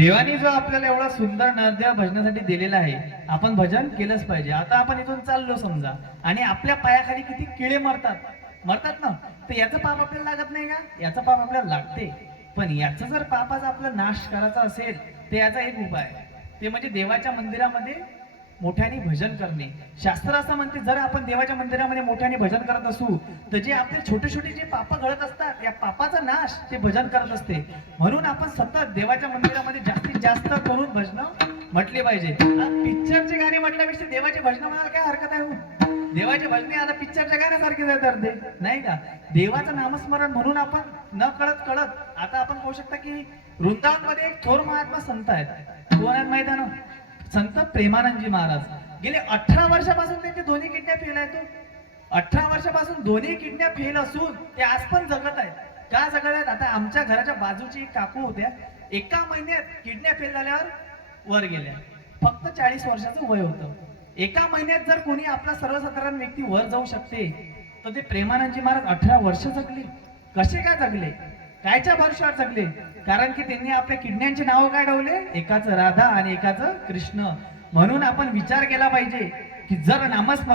देवानी जो आपल्याला एवढा सुंदर नरदेव भजनासाठी दिलेला आहे, आपण भजन केलंच पाहिजे. आता आपण इथून चाललो समजा आणि आपल्या पायाखाली किती किडे मरतात ना, तर याचं पाप आपल्याला लागत नाही का? याचं पाप आपल्याला लागते. पण याचं जर पापाचा आपला नाश करायचा असेल तर याचा एक उपाय आहे, ते म्हणजे देवाच्या मंदिरामध्ये मोठ्याने भजन करणे. शास्त्र असं म्हणते, जर आपण देवाच्या मंदिरामध्ये मोठ्याने भजन करत असू तर जे आपले छोटे छोटे जे पाप घडत असतात, या पापाचा नाश ते भजन करत असते. म्हणून आपण सतत देवाच्या मंदिरामध्ये जास्तीत जास्त करून भजन म्हटले पाहिजे. पिक्चरचे गाणे म्हटल्यापेक्षा देवाचे भजन म्हणायला काय हरकत आहे हो? देवाचे भजने आता पिक्चरच्या गाण्यासारखे जातात ते, नाही का? देवाचं नामस्मरण म्हणून आपण न कळत कळत आता आपण पाहू शकता की वृंदावन मध्ये एक थोर महात्मा संत आहेत. कोण आहेत माहित आहे ना? संत प्रेमानंदजी महाराज. गेले 18 वर्षापासून त्यांचे दोन्ही किडन्या फेल आहेत. 18 वर्षापासून दोन्ही किडन्या फेल असून ते आज पण जगत आहेत. का जगत आहेत? आता आमच्या घराच्या बाजूची एक काकू होत्या, एका महिन्यात किडन्या फेल झाल्यावर वर गेल्या. फक्त 40 वर्षाचं वय होतं. एका महिन्यात जर कोणी आपला सर्वसाधारण व्यक्ती वर जाऊ शकते तर ते प्रेमानंदजी महाराज 18 वर्ष जगले. कसे काय जगले? कायच्या भरवशावर जगले? कारण की त्यांनी आपल्या किडन्यांचे नाव काय ठेवले? एकाचं राधा आणि एकाचं कृष्ण. म्हणून आपण विचार केला पाहिजे की जर नामस्मरण